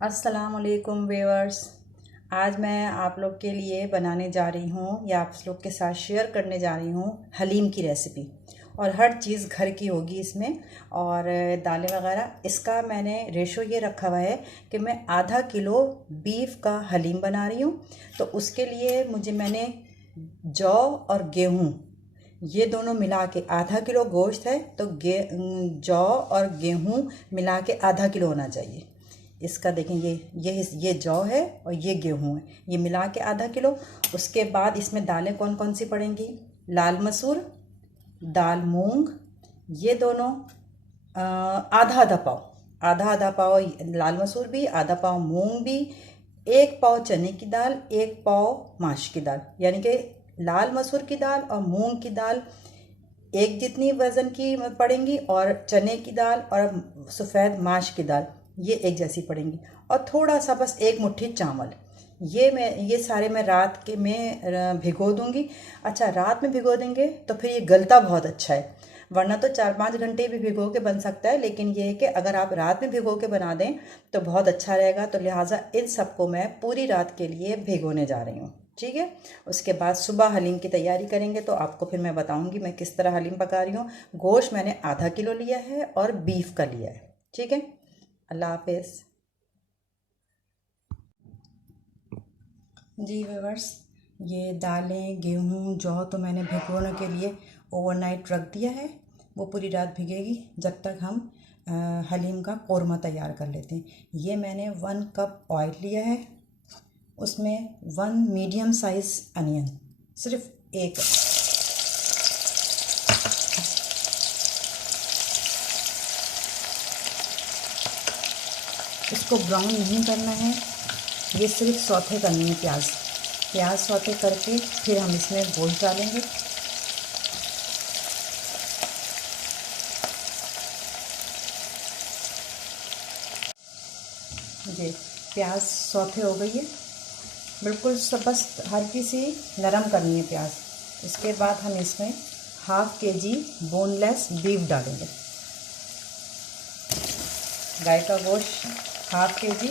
अस्सलाम वालेकुम व्यूअर्स। आज मैं आप लोग के लिए बनाने जा रही हूँ या आप लोग के साथ शेयर करने जा रही हूँ हलीम की रेसिपी। और हर चीज़ घर की होगी इसमें, और दालें वगैरह। इसका मैंने रेशो ये रखा हुआ है कि मैं आधा किलो बीफ का हलीम बना रही हूँ। तो उसके लिए मैंने जौ और गेहूँ, ये दोनों मिला के आधा किलो गोश्त है, तो जौ और गेहूँ मिला के आधा किलो होना चाहिए। इसका देखें, ये जौ है और ये गेहूँ है, ये मिला के आधा किलो। उसके बाद इसमें दालें कौन कौन सी पड़ेंगी? लाल मसूर, दाल मूंग, ये दोनों आधा आधा पाव, आधा आधा पाव लाल मसूर भी, आधा पाव मूंग भी, एक पाव चने की दाल, एक पाव माश की दाल। यानी कि लाल मसूर की दाल और मूंग की दाल एक जितनी वज़न की पड़ेंगी, और चने की दाल और सफ़ेद माश की दाल ये एक जैसी पड़ेंगी। और थोड़ा सा बस एक मुट्ठी चावल। ये सारे मैं रात के में भिगो दूंगी। अच्छा, रात में भिगो देंगे तो फिर ये गलता बहुत अच्छा है, वरना तो 4-5 घंटे भी भिगो के बन सकता है, लेकिन ये है कि अगर आप रात में भिगो के बना दें तो बहुत अच्छा रहेगा। तो लिहाजा इन सबको मैं पूरी रात के लिए भिगोने जा रही हूँ, ठीक है। उसके बाद सुबह हलीम की तैयारी करेंगे, तो आपको फिर मैं बताऊंगी मैं किस तरह हलीम पका रही हूँ। गोश्त मैंने आधा किलो लिया है और बीफ का लिया है, ठीक है। अल्लाह हाफिज़ जी व्यूअर्स। ये दालें, गेहूँ, जौ तो मैंने भिगोने के लिए ओवरनाइट रख दिया है। वो पूरी रात भिगेगी जब तक हम हलीम का कोरमा तैयार कर लेते हैं। ये मैंने 1 कप ऑयल लिया है, उसमें 1 मीडियम साइज़ अनियन, सिर्फ एक। इसको ब्राउन नहीं करना है, ये सिर्फ सौते करनी है। प्याज सौते करके फिर हम इसमें गोश्त डालेंगे। ये प्याज सौते हो गई है, बिल्कुल सब, बस हल्की सी नरम करनी है प्याज। इसके बाद हम इसमें ½ kg बोनलेस बीफ डालेंगे। गाय का गोश्त ½ kg।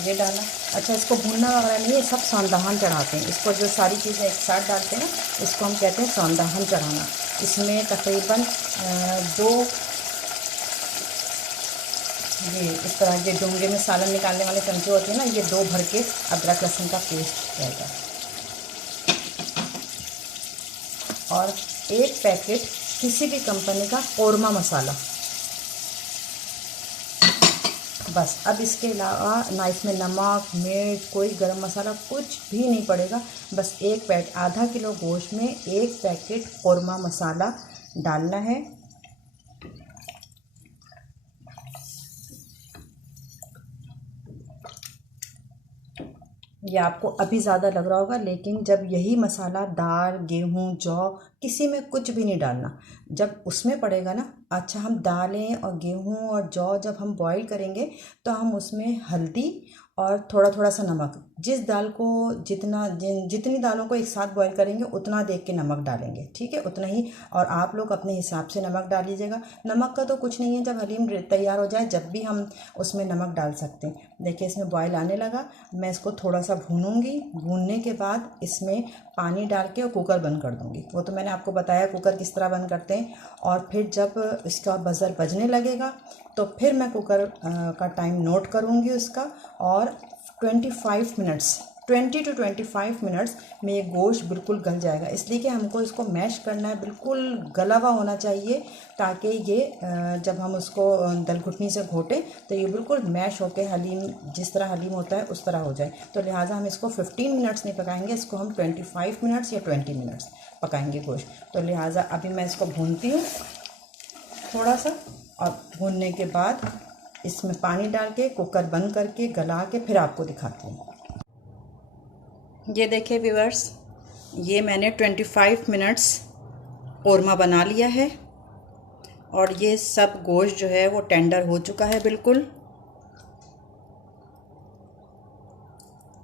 ये डाला। अच्छा, इसको भूनना वगैरह नहीं है, सब सौंदहन चढ़ाते हैं इसको। जो सारी चीज़ें एक साथ डालते हैं ना, इसको हम कहते हैं सौंदहन चढ़ाना। इसमें तकरीबन दो, ये इस तरह के डोंगे में सालन निकालने वाले चमचे होते हैं ना, ये 2 भर के अदरक लहसुन का पेस्ट रहेगा। और 1 पैकेट किसी भी कंपनी का कोरमा मसाला। बस अब इसके अलावा ना इसमें नमक, मिर्च, कोई गरम मसाला कुछ भी नहीं पड़ेगा। बस आधा किलो गोश्त में 1 पैकेट कोरमा मसाला डालना है। ये आपको अभी ज़्यादा लग रहा होगा, लेकिन जब यही मसाला दाल, गेहूँ, जौ, किसी में कुछ भी नहीं डालना, जब उसमें पड़ेगा ना। अच्छा, हम दालें और गेहूँ और जौ जब हम बॉईल करेंगे तो हम उसमें हल्दी और थोड़ा थोड़ा सा नमक, जिस दाल को जितनी दालों को एक साथ बॉईल करेंगे उतना देख के नमक डालेंगे, ठीक है, उतना ही। और आप लोग अपने हिसाब से नमक डाल लीजिएगा। नमक का तो कुछ नहीं है, जब हलीम तैयार हो जाए जब भी हम उसमें नमक डाल सकते हैं। देखिए, इसमें बॉईल आने लगा, मैं इसको थोड़ा सा भूनूंगी। भूनने के बाद इसमें पानी डाल के और कुकर बंद कर दूंगी। वो तो मैंने आपको बताया कुकर किस तरह बंद करते हैं। और फिर जब इसका बज़र बजने लगेगा तो फिर मैं कुकर का टाइम नोट करूंगी उसका, और 20 to 25 मिनट्स में ये गोश्त बिल्कुल गल जाएगा। इसलिए कि हमको इसको मैश करना है, बिल्कुल गला हुआ होना चाहिए, ताकि ये जब हम उसको दलघुटनी से घोटें तो ये बिल्कुल मैश होकर हलीम, जिस तरह हलीम होता है उस तरह हो जाए। तो लिहाजा हम इसको 15 मिनट्स नहीं पकाएंगे, इसको हम 25 मिनट्स या 20 मिनट्स पकाएंगे गोश्त। तो लिहाजा अभी मैं इसको भूनती हूँ थोड़ा सा, और भूनने के बाद इसमें पानी डाल के कुकर बंद करके गला के फिर आपको दिखाती हूँ। ये देखिए व्यूअर्स, ये मैंने 25 मिनट्स कोरमा बना लिया है, और ये सब गोश्त जो है वो टेंडर हो चुका है बिल्कुल।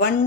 1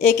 1